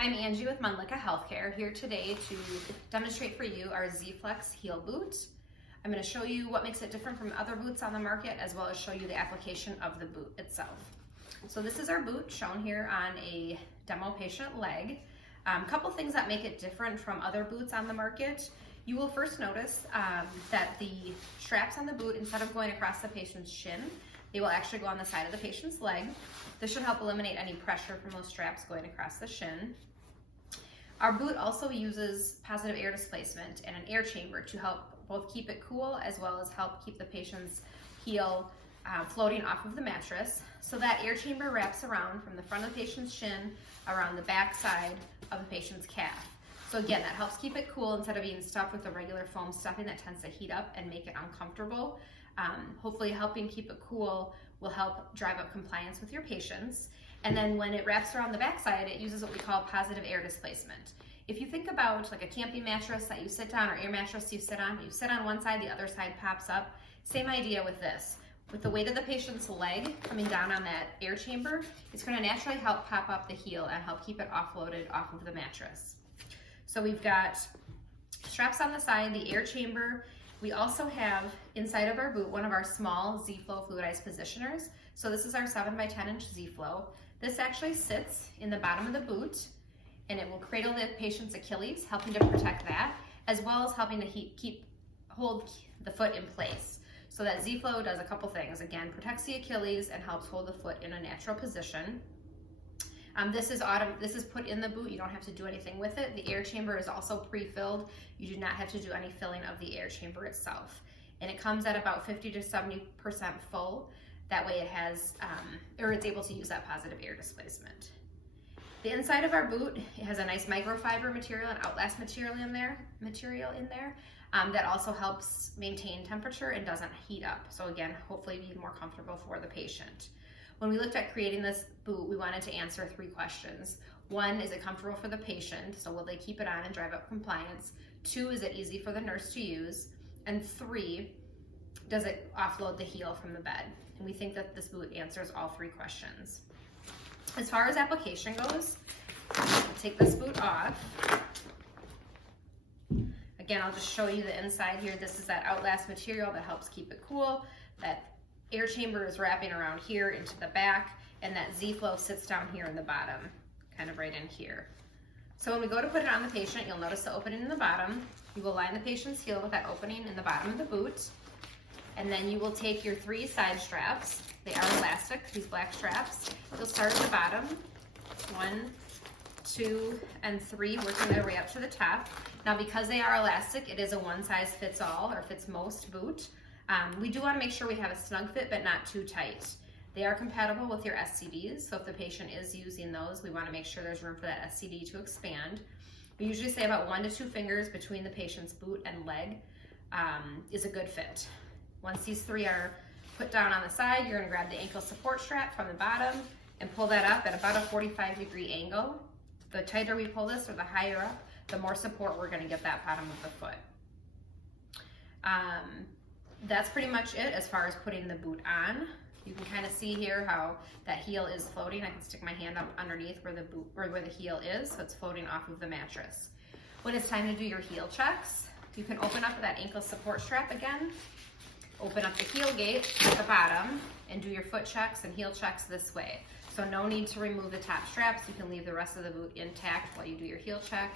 I'm Angie with Mundlicka Healthcare, here today to demonstrate for you our Z-Flex heel boot. I'm going to show you what makes it different from other boots on the market, as well as show you the application of the boot itself. So this is our boot shown here on a demo patient leg. Couple things that make it different from other boots on the market. You will first notice that the straps on the boot, instead of going across the patient's shin, they will actually go on the side of the patient's leg. This should help eliminate any pressure from those straps going across the shin. Our boot also uses positive air displacement and an air chamber to help both keep it cool as well as help keep the patient's heel floating off of the mattress. So that air chamber wraps around from the front of the patient's shin around the back side of the patient's calf. So again, that helps keep it cool instead of being stuffed with a regular foam stuffing that tends to heat up and make it uncomfortable. Hopefully helping keep it cool will help drive up compliance with your patients. And then when it wraps around the backside, it uses what we call positive air displacement. If you think about like a camping mattress that you sit on or air mattress you sit on one side, the other side pops up. Same idea with this. With the weight of the patient's leg coming down on that air chamber, it's going to naturally help pop up the heel and help keep it offloaded off of the mattress. So we've got straps on the side, the air chamber. We also have inside of our boot one of our small Z-Flow fluidized positioners. So this is our 7x10" Z-Flow. This actually sits in the bottom of the boot and it will cradle the patient's Achilles, helping to protect that, as well as helping to hold the foot in place. So that Z-Flow does a couple things. Again, protects the Achilles and helps hold the foot in a natural position. This is put in the boot. You don't have to do anything with it. The air chamber is also pre-filled. You do not have to do any filling of the air chamber itself. And it comes at about 50 to 70% full. That way it has, it's able to use that positive air displacement. The inside of our boot, it has a nice microfiber material and Outlast material in there that also helps maintain temperature and doesn't heat up. So again, hopefully be more comfortable for the patient. When we looked at creating this boot, we wanted to answer 3 questions. 1, is it comfortable for the patient? So will they keep it on and drive up compliance? 2, is it easy for the nurse to use? And 3, does it offload the heel from the bed? And we think that this boot answers all 3 questions. As far as application goes, I'll take this boot off. Again, I'll just show you the inside here. This is that Outlast material that helps keep it cool. That air chamber is wrapping around here into the back, and that Z-Flow sits down here in the bottom, kind of right in here. So when we go to put it on the patient, you'll notice the opening in the bottom. You will line the patient's heel with that opening in the bottom of the boot, and then you will take your 3 side straps. They are elastic, these black straps. You'll start at the bottom, 1, 2, and 3, working their way up to the top. Now because they are elastic, it is a one size fits all or fits most boot. We do want to make sure we have a snug fit, but not too tight. They are compatible with your SCDs, so if the patient is using those, we want to make sure there's room for that SCD to expand. We usually say about 1 to 2 fingers between the patient's boot and leg is a good fit. Once these 3 are put down on the side, you're going to grab the ankle support strap from the bottom and pull that up at about a 45-degree angle. The tighter we pull this or the higher up, the more support we're going to get that bottom of the foot. That's pretty much it as far as putting the boot on. You can kind of see here how that heel is floating. I can stick my hand up underneath where the heel is, so it's floating off of the mattress. When it's time to do your heel checks, you can open up that ankle support strap again, open up the heel gate at the bottom, and do your foot checks and heel checks this way. So no need to remove the top straps. You can leave the rest of the boot intact while you do your heel check.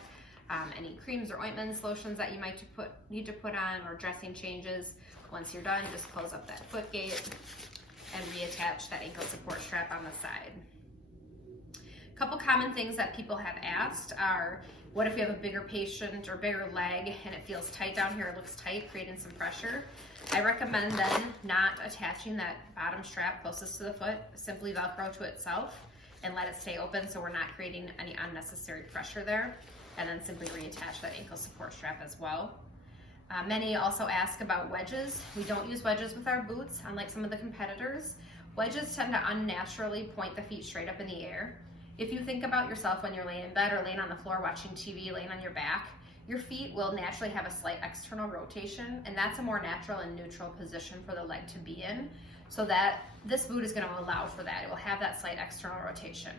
Any creams or ointments, lotions that you might need to put on, or dressing changes. Once you're done, just close up that foot gate and reattach that ankle support strap on the side. A couple common things that people have asked are, what if you have a bigger patient or bigger leg and it feels tight down here, it looks tight, creating some pressure? I recommend then not attaching that bottom strap closest to the foot, simply Velcro to itself and let it stay open so we're not creating any unnecessary pressure there, and then simply reattach that ankle support strap as well. Many also ask about wedges. We don't use wedges with our boots, unlike some of the competitors. Wedges tend to unnaturally point the feet straight up in the air. If you think about yourself when you're laying in bed or laying on the floor watching TV, laying on your back, your feet will naturally have a slight external rotation, and that's a more natural and neutral position for the leg to be in. So that this boot is going to allow for that. It will have that slight external rotation.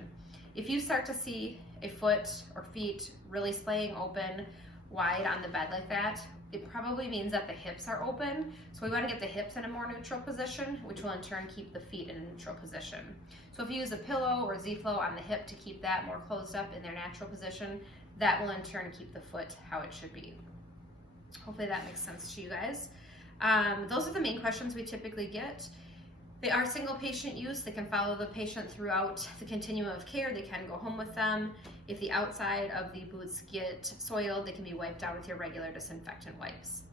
If you start to see a foot or feet really splaying open wide on the bed like that, it probably means that the hips are open. So we want to get the hips in a more neutral position, which will in turn keep the feet in a neutral position. So if you use a pillow or Z-Flow on the hip to keep that more closed up in their natural position, that will in turn keep the foot how it should be. Hopefully that makes sense to you guys. Those are the main questions we typically get. They are single patient use. They can follow the patient throughout the continuum of care. They can go home with them. If the outside of the boots get soiled, they can be wiped out with your regular disinfectant wipes.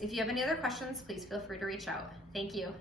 If you have any other questions, please feel free to reach out. Thank you.